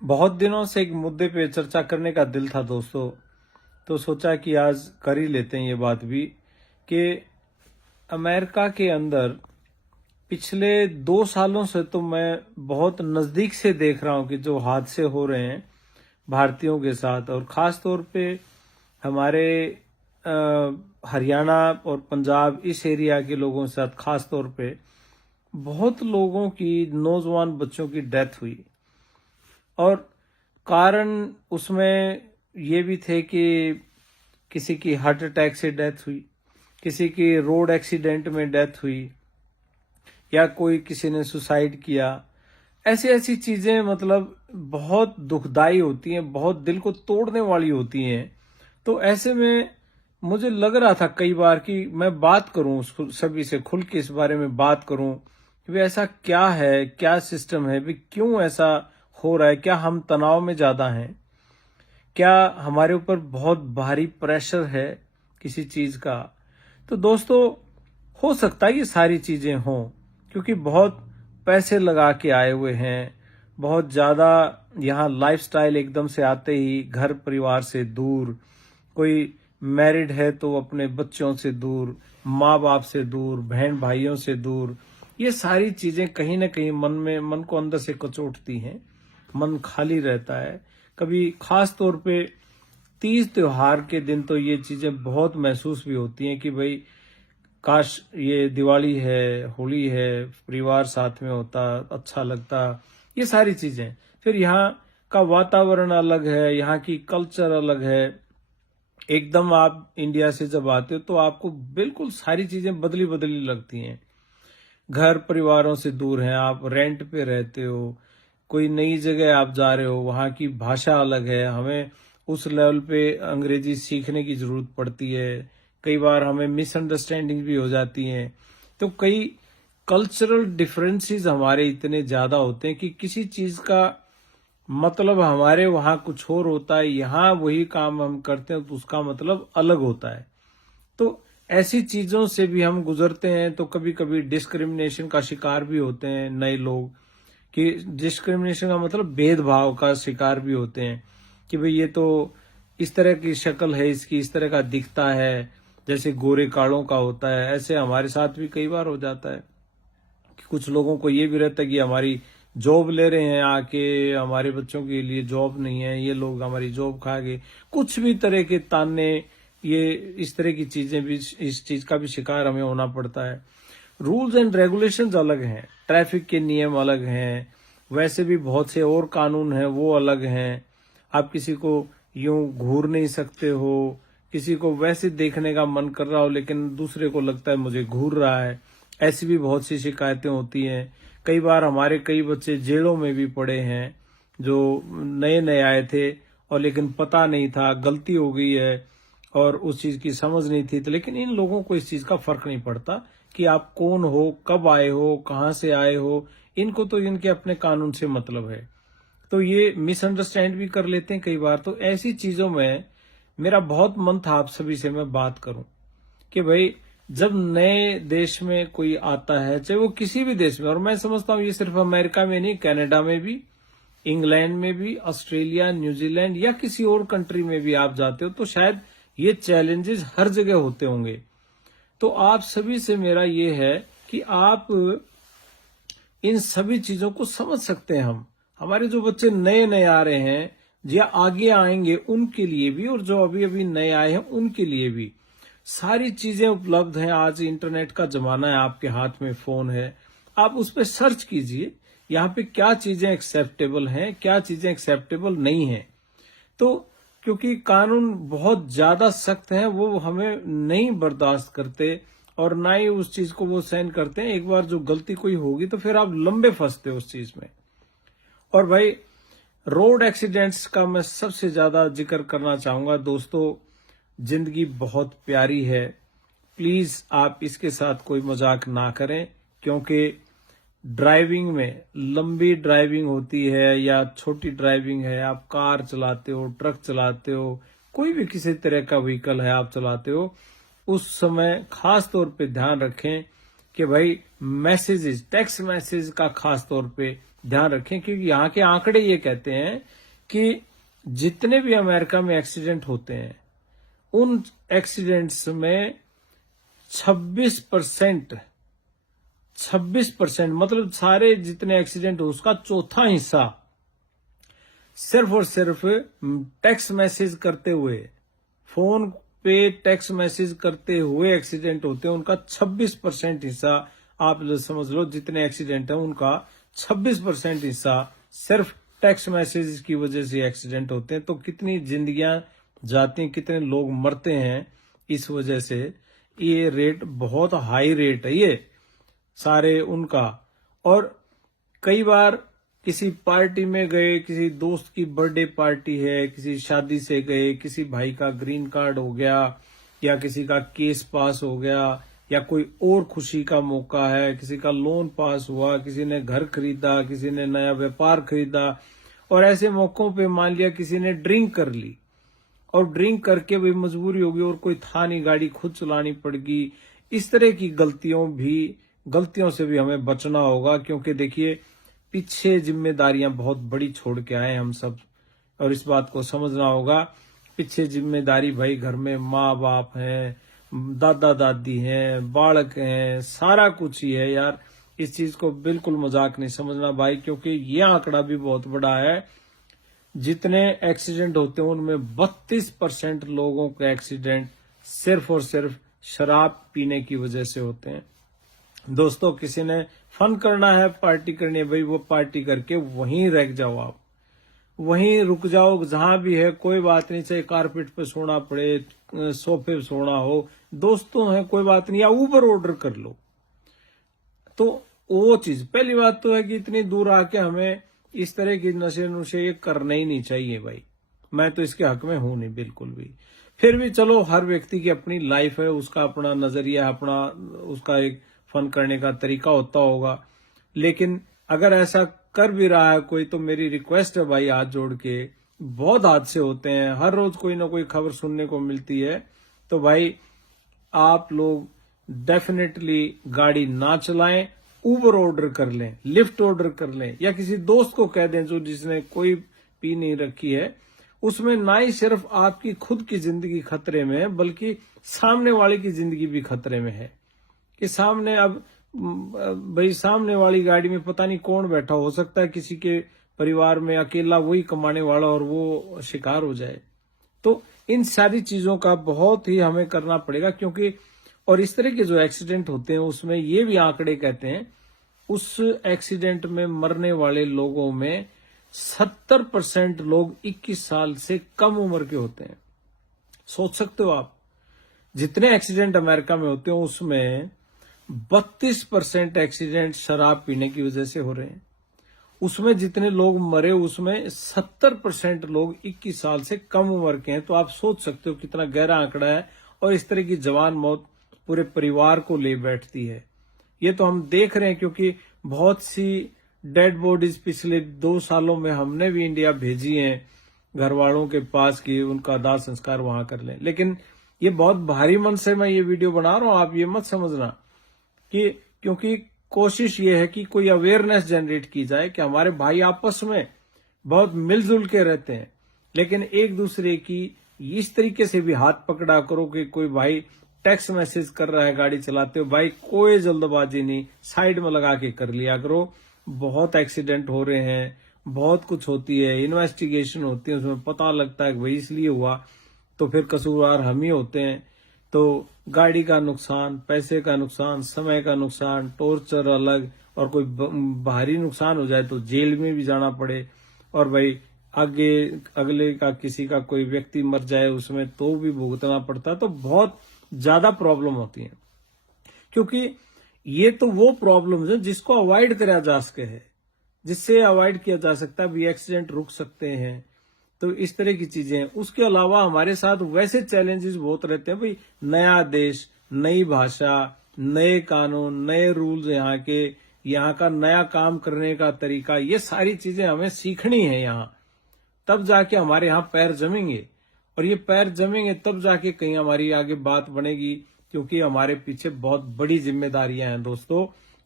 बहुत दिनों से एक मुद्दे पे चर्चा करने का दिल था दोस्तों। तो सोचा कि आज कर ही लेते हैं ये बात भी कि अमेरिका के अंदर पिछले 2 सालों से तो मैं बहुत नज़दीक से देख रहा हूँ कि जो हादसे हो रहे हैं भारतीयों के साथ, और ख़ास तौर पे हमारे अ, हरियाणा और पंजाब इस एरिया के लोगों के साथ ख़ास तौर पे बहुत लोगों की, नौजवान बच्चों की डेथ हुई। और कारण उसमें ये भी थे कि किसी की हार्ट अटैक से डेथ हुई, किसी की रोड एक्सीडेंट में डेथ हुई, या कोई किसी ने सुसाइड किया। ऐसी ऐसी चीजें मतलब बहुत दुखदाई होती हैं, बहुत दिल को तोड़ने वाली होती हैं। तो ऐसे में मुझे लग रहा था कई बार कि मैं बात करूं सभी से खुल के, इस बारे में बात करूं कि भाई ऐसा क्या है, क्या सिस्टम है, भाई क्यों ऐसा हो रहा है, क्या हम तनाव में ज्यादा हैं, क्या हमारे ऊपर बहुत भारी प्रेशर है किसी चीज का। तो दोस्तों, हो सकता है ये सारी चीजें हों, क्योंकि बहुत पैसे लगा के आए हुए हैं, बहुत ज्यादा यहाँ लाइफस्टाइल एकदम से आते ही घर परिवार से दूर, कोई मैरिड है तो अपने बच्चों से दूर, माँ बाप से दूर, बहन भाइयों से दूर। ये सारी चीजें कहीं ना कहीं मन को अंदर से कचोटती हैं, मन खाली रहता है। कभी खास तौर पे तीज त्योहार के दिन तो ये चीजें बहुत महसूस भी होती हैं कि भाई काश ये दिवाली है, होली है, परिवार साथ में होता, अच्छा लगता। ये सारी चीजें, फिर यहाँ का वातावरण अलग है, यहाँ की कल्चर अलग है। एकदम आप इंडिया से जब आते हो तो आपको बिल्कुल सारी चीजें बदली बदली लगती हैं। घर परिवारों से दूर हैं, आप रेंट पे रहते हो, कोई नई जगह आप जा रहे हो, वहाँ की भाषा अलग है, हमें उस लेवल पे अंग्रेजी सीखने की जरूरत पड़ती है। कई बार हमें मिसअंडरस्टैंडिंग भी हो जाती हैं। तो कई कल्चरल डिफरेंसेस हमारे इतने ज्यादा होते हैं कि किसी चीज का मतलब हमारे वहाँ कुछ और होता है, यहाँ वही काम हम करते हैं तो उसका मतलब अलग होता है। तो ऐसी चीजों से भी हम गुजरते हैं, तो कभी कभी डिस्क्रिमिनेशन का शिकार भी होते हैं नए लोग, कि डिस्क्रिमिनेशन का मतलब भेदभाव का शिकार भी होते हैं कि भाई ये तो इस तरह की शक्ल है इसकी, इस तरह का दिखता है, जैसे गोरे कालों का होता है। ऐसे हमारे साथ भी कई बार हो जाता है कि कुछ लोगों को ये भी रहता है कि हमारी जॉब ले रहे हैं आके, हमारे बच्चों के लिए जॉब नहीं है, ये लोग हमारी जॉब खा गए, कुछ भी तरह के ताने, ये इस तरह की चीजें भी, इस चीज का भी शिकार हमें होना पड़ता है। रूल्स एंड रेगुलेशंस अलग हैं, ट्रैफिक के नियम अलग हैं, वैसे भी बहुत से और कानून हैं वो अलग हैं। आप किसी को यूं घूर नहीं सकते हो, किसी को वैसे देखने का मन कर रहा हो लेकिन दूसरे को लगता है मुझे घूर रहा है। ऐसी भी बहुत सी शिकायतें होती हैं। कई बार हमारे कई बच्चे जेलों में भी पड़े हैं जो नए नए आए थे, और लेकिन पता नहीं था, गलती हो गई है और उस चीज की समझ नहीं थी। तो लेकिन इन लोगों को इस चीज का फर्क नहीं पड़ता कि आप कौन हो, कब आए हो, कहाँ से आए हो। इनको तो इनके अपने कानून से मतलब है। तो ये मिसअंडरस्टैंड भी कर लेते हैं कई बार। तो ऐसी चीजों में मेरा बहुत मन था आप सभी से मैं बात करूं कि भाई जब नए देश में कोई आता है, चाहे वो किसी भी देश में, और मैं समझता हूँ ये सिर्फ अमेरिका में नहीं, कनाडा में भी, इंग्लैंड में भी, ऑस्ट्रेलिया, न्यूजीलैंड या किसी और कंट्री में भी आप जाते हो तो शायद ये चैलेंजेस हर जगह होते होंगे। तो आप सभी से मेरा ये है कि आप इन सभी चीजों को समझ सकते हैं। हम हमारे जो बच्चे नए नए आ रहे हैं या आगे आएंगे उनके लिए भी, और जो अभी अभी नए आए हैं उनके लिए भी सारी चीजें उपलब्ध हैं। आज इंटरनेट का जमाना है, आपके हाथ में फोन है, आप उस पर सर्च कीजिए यहाँ पे क्या चीजें एक्सेप्टेबल हैं, क्या चीजें एक्सेप्टेबल नहीं है। तो क्योंकि कानून बहुत ज्यादा सख्त हैं, वो हमें नहीं बर्दाश्त करते और ना ही उस चीज को वो सहन करते हैं। एक बार जो गलती कोई होगी तो फिर आप लंबे फंसते हो उस चीज में। और भाई रोड एक्सीडेंट्स का मैं सबसे ज्यादा जिक्र करना चाहूंगा दोस्तों। जिंदगी बहुत प्यारी है, प्लीज आप इसके साथ कोई मजाक ना करें, क्योंकि ड्राइविंग में, लंबी ड्राइविंग होती है या छोटी ड्राइविंग है, आप कार चलाते हो, ट्रक चलाते हो, कोई भी किसी तरह का व्हीकल है आप चलाते हो, उस समय खास तौर पे ध्यान रखें कि भाई मैसेजेस, टेक्स्ट मैसेज का खास तौर पे ध्यान रखें, क्योंकि यहाँ के आंकड़े ये कहते हैं कि जितने भी अमेरिका में एक्सीडेंट होते हैं उन एक्सीडेंट्स में 26% मतलब सारे जितने एक्सीडेंट हो उसका चौथा हिस्सा सिर्फ और सिर्फ टेक्स्ट मैसेज करते हुए, फोन पे टेक्स्ट मैसेज करते हुए एक्सीडेंट होते हैं। उनका 26% हिस्सा, आप समझ लो जितने एक्सीडेंट हैं उनका 26% हिस्सा सिर्फ टेक्स्ट मैसेज की वजह से एक्सीडेंट होते हैं। तो कितनी जिंदगियां जाती हैं, कितने लोग मरते हैं इस वजह से। ये रेट बहुत हाई रेट है ये सारे उनका। और कई बार किसी पार्टी में गए, किसी दोस्त की बर्थडे पार्टी है, किसी शादी से गए, किसी भाई का ग्रीन कार्ड हो गया या किसी का केस पास हो गया या कोई और खुशी का मौका है, किसी का लोन पास हुआ, किसी ने घर खरीदा, किसी ने नया व्यापार खरीदा, और ऐसे मौकों पे मान लिया किसी ने ड्रिंक कर ली और ड्रिंक करके भी मजबूरी होगी और कोई था नहीं, गाड़ी खुद चलानी पड़गी। इस तरह की गलतियों से भी हमें बचना होगा, क्योंकि देखिए पीछे जिम्मेदारियां बहुत बड़ी छोड़ के आए हम सब, और इस बात को समझना होगा। पीछे जिम्मेदारी भाई घर में माँ बाप हैं, दादा दादी हैं, बालक हैं, सारा कुछ ही है यार। इस चीज को बिल्कुल मजाक नहीं समझना भाई, क्योंकि ये आंकड़ा भी बहुत बड़ा है। जितने एक्सीडेंट होते हैं उनमें 32% लोगों के एक्सीडेंट सिर्फ और सिर्फ शराब पीने की वजह से होते हैं। दोस्तों, किसी ने फन करना है, पार्टी करनी है भाई, वो पार्टी करके वहीं रह जाओ, आप वहीं रुक जाओ, जहां भी है कोई बात नहीं, चाहे कारपेट पे सोना पड़े, सोफे पे सोना हो, दोस्तों है कोई बात नहीं, या ऊबर ऑर्डर कर लो। तो वो चीज, पहली बात तो है कि इतनी दूर आके हमें इस तरह की नशे नुशे ये करना ही नहीं चाहिए भाई। मैं तो इसके हक में हूं नहीं बिल्कुल भी। फिर भी चलो, हर व्यक्ति की अपनी लाइफ है, उसका अपना नजरिया, अपना उसका एक फन करने का तरीका होता होगा। लेकिन अगर ऐसा कर भी रहा है कोई, तो मेरी रिक्वेस्ट है भाई, हाथ जोड़ के, बहुत हादसे होते हैं, हर रोज कोई ना कोई खबर सुनने को मिलती है। तो भाई आप लोग डेफिनेटली गाड़ी ना चलाएं, ऊबर ऑर्डर कर लें, लिफ्ट ऑर्डर कर लें, या किसी दोस्त को कह दें जो जिसने कोई पी नहीं रखी है। उसमें ना ही सिर्फ आपकी खुद की जिंदगी खतरे में है, बल्कि सामने वाले की जिंदगी भी खतरे में है। कि सामने अब भाई सामने वाली गाड़ी में पता नहीं कौन बैठा, हो सकता है किसी के परिवार में अकेला वही कमाने वाला और वो शिकार हो जाए। तो इन सारी चीजों का बहुत ही हमें करना पड़ेगा, क्योंकि और इस तरह के जो एक्सीडेंट होते हैं उसमें ये भी आंकड़े कहते हैं उस एक्सीडेंट में मरने वाले लोगों में 70% लोग 21 साल से कम उम्र के होते हैं। सोच सकते हो आप, जितने एक्सीडेंट अमेरिका में होते हैं उसमें 32% एक्सीडेंट शराब पीने की वजह से हो रहे हैं। उसमें जितने लोग मरे उसमें 70% लोग 21 साल से कम उम्र के हैं। तो आप सोच सकते हो कितना गहरा आंकड़ा है, और इस तरह की जवान मौत पूरे परिवार को ले बैठती है। ये तो हम देख रहे हैं, क्योंकि बहुत सी डेड बॉडीज पिछले 2 सालों में हमने भी इंडिया भेजी हैं घर वालों के पास कि उनका दाह संस्कार वहां कर लें। लेकिन ये बहुत भारी मन से मैं ये वीडियो बना रहा हूं, आप ये मत समझना कि, क्योंकि कोशिश ये है कि कोई अवेयरनेस जनरेट की जाए कि हमारे भाई आपस में बहुत मिलजुल के रहते हैं, लेकिन एक दूसरे की इस तरीके से भी हाथ पकड़ा करो कि कोई भाई टेक्स्ट मैसेज कर रहा है गाड़ी चलाते हो, भाई कोई जल्दबाजी नहीं, साइड में लगा के कर लिया करो। बहुत एक्सीडेंट हो रहे हैं, बहुत कुछ होती है, इन्वेस्टिगेशन होती है, उसमें पता लगता है कि भाई इसलिए हुआ, तो फिर कसूरवार हम ही होते हैं। तो गाड़ी का नुकसान, पैसे का नुकसान, समय का नुकसान, टॉर्चर अलग, और कोई बाहरी नुकसान हो जाए तो जेल में भी जाना पड़े, और भाई आगे अगले का किसी का कोई व्यक्ति मर जाए उसमें तो भी भुगतना पड़ता है। तो बहुत ज्यादा प्रॉब्लम होती है, क्योंकि ये तो वो प्रॉब्लम है जिसको अवॉइड करा जा सके है, जिससे अवॉइड किया जा सकता है, भी एक्सीडेंट रुक सकते हैं। तो इस तरह की चीजें हैं। उसके अलावा हमारे साथ वैसे चैलेंजेस बहुत रहते हैं भाई, नया देश, नई भाषा, नए कानून, नए रूल्स, यहाँ का नया काम करने का तरीका, ये सारी चीजें हमें सीखनी है यहाँ, तब जाके हमारे यहाँ पैर जमेंगे, और ये पैर जमेंगे तब जाके कहीं हमारी आगे बात बनेगी, क्योंकि हमारे पीछे बहुत बड़ी जिम्मेदारियां हैं दोस्तों।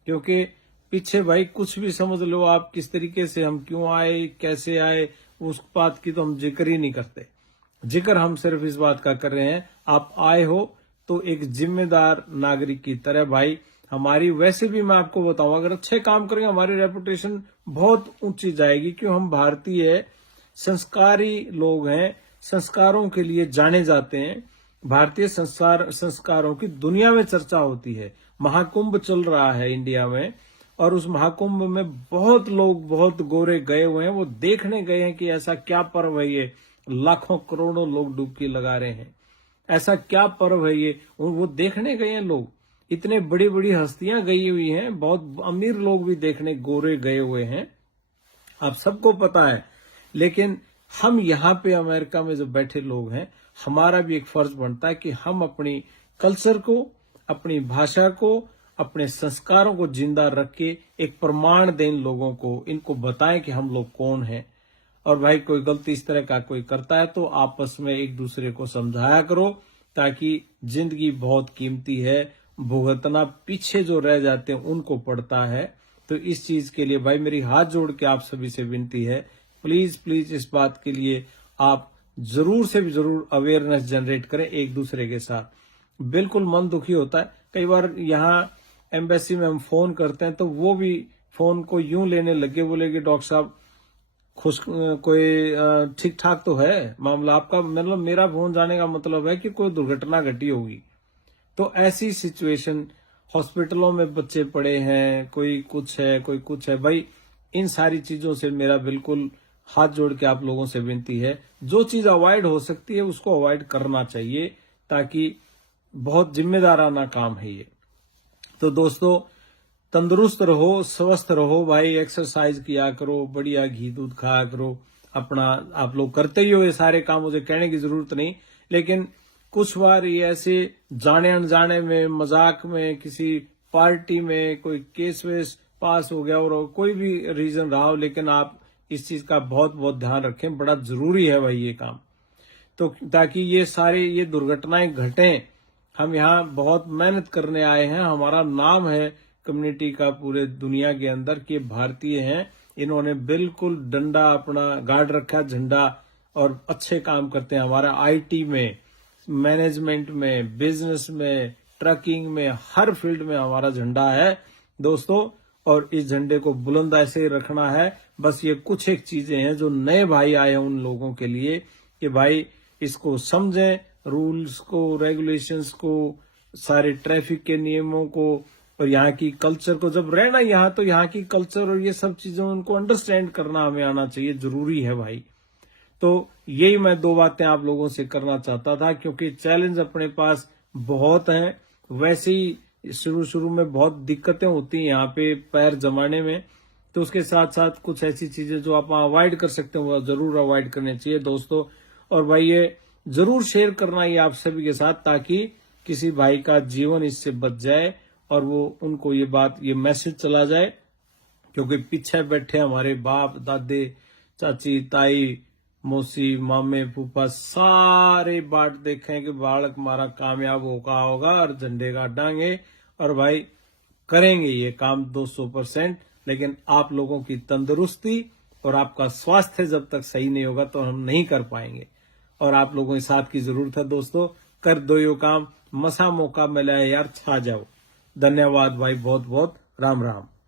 क्योंकि पीछे भाई कुछ भी समझ लो आप, किस तरीके से हम क्यों आए, कैसे आए, उस बात की तो हम जिक्र ही नहीं करते। जिक्र हम सिर्फ इस बात का कर रहे हैं, आप आए हो तो एक जिम्मेदार नागरिक की तरह भाई। हमारी वैसे भी मैं आपको बताऊं, अगर अच्छे काम करेंगे हमारी रेपुटेशन बहुत ऊंची जाएगी, क्यों हम भारतीय संस्कारी लोग हैं, संस्कारों के लिए जाने जाते हैं। भारतीय संस्कारों की दुनिया में चर्चा होती है। महाकुंभ चल रहा है इंडिया में, और उस महाकुंभ में बहुत लोग, बहुत गोरे गए हुए हैं, वो देखने गए हैं कि ऐसा क्या पर्व है ये, लाखों करोड़ों लोग डुबकी लगा रहे हैं, ऐसा क्या पर्व है ये, वो देखने गए हैं लोग। इतने बड़ी बड़ी हस्तियां गई हुई हैं, बहुत अमीर लोग भी देखने गोरे गए हुए हैं, आप सबको पता है। लेकिन हम यहाँ पे अमेरिका में जो बैठे लोग हैं, हमारा भी एक फर्ज बनता है कि हम अपनी कल्चर को, अपनी भाषा को, अपने संस्कारों को जिंदा रख के एक प्रमाण दें लोगों को, इनको बताएं कि हम लोग कौन हैं। और भाई कोई गलती इस तरह का कोई करता है तो आपस में एक दूसरे को समझाया करो, ताकि जिंदगी बहुत कीमती है, भुगतना पीछे जो रह जाते हैं उनको पड़ता है। तो इस चीज के लिए भाई मेरी हाथ जोड़ के आप सभी से विनती है, प्लीज प्लीज इस बात के लिए आप जरूर से भी जरूर अवेयरनेस जनरेट करें एक दूसरे के साथ। बिल्कुल मन दुखी होता है कई बार, यहाँ एम्बेसी में हम फोन करते हैं तो वो भी फोन को यूं लेने लगे, बोले कि डॉक्टर साहब खुश, कोई ठीक ठाक तो है मामला आपका, मतलब मेरा फोन जाने का मतलब है कि कोई दुर्घटना घटी होगी। तो ऐसी सिचुएशन, हॉस्पिटलों में बच्चे पड़े हैं, कोई कुछ है कोई कुछ है। भाई इन सारी चीजों से मेरा बिल्कुल हाथ जोड़ के आप लोगों से विनती है, जो चीज अवॉइड हो सकती है उसको अवॉइड करना चाहिए, ताकि बहुत जिम्मेदाराना काम है ये। तो दोस्तों तंदुरुस्त रहो, स्वस्थ रहो भाई, एक्सरसाइज किया करो, बढ़िया घी दूध खाया करो। अपना आप लोग करते ही हो ये सारे काम, मुझे कहने की जरूरत नहीं। लेकिन कुछ बार ये ऐसे जाने अनजाने में, मजाक में, किसी पार्टी में कोई केस वेस पास हो गया और कोई भी रीजन रहा हो, लेकिन आप इस चीज का बहुत बहुत ध्यान रखें, बड़ा जरूरी है भाई ये काम। तो ताकि ये सारे ये दुर्घटनाएं घटें। हम यहाँ बहुत मेहनत करने आए हैं, हमारा नाम है कम्युनिटी का पूरे दुनिया के अंदर कि भारतीय हैं। इन्होंने बिल्कुल डंडा अपना गाड़ रखा, झंडा, और अच्छे काम करते हैं। हमारा आईटी में, मैनेजमेंट में, बिजनेस में, ट्रकिंग में, हर फील्ड में हमारा झंडा है दोस्तों। और इस झंडे को बुलंद ऐसे ही रखना है। बस ये कुछ एक चीजें हैं जो नए भाई आए हैं उन लोगों के लिए, कि भाई इसको समझें, रूल्स को, रेगुलेशंस को, सारे ट्रैफिक के नियमों को, और यहाँ की कल्चर को। जब रहना यहाँ, तो यहाँ की कल्चर और ये सब चीजें उनको अंडरस्टैंड करना हमें आना चाहिए, जरूरी है भाई। तो यही मैं दो बातें आप लोगों से करना चाहता था, क्योंकि चैलेंज अपने पास बहुत हैं। वैसे ही शुरू में बहुत दिक्कतें होती हैं यहाँ पे पैर जमाने में, तो उसके साथ साथ कुछ ऐसी चीजें जो आप अवॉइड कर सकते हैं वो जरूर अवॉइड करनी चाहिए दोस्तों। और भाई ये जरूर शेयर करना ये आप सभी के साथ, ताकि किसी भाई का जीवन इससे बच जाए और वो उनको ये बात, ये मैसेज चला जाए। क्योंकि पीछे बैठे हमारे बाप दादे, चाची, ताई, मौसी, मामे, फूफा, सारे बाट देखें कि बालक हमारा कामयाब होगा और झंडे गाड़ेंगे, और भाई करेंगे ये काम 200%। लेकिन आप लोगों की तंदुरुस्ती और आपका स्वास्थ्य जब तक सही नहीं होगा तो हम नहीं कर पाएंगे, और आप लोगों के साथ की जरूरत है दोस्तों। कर दो यो काम, मसा मौका मिला है यार, छा जाओ। धन्यवाद भाई, बहुत बहुत राम राम।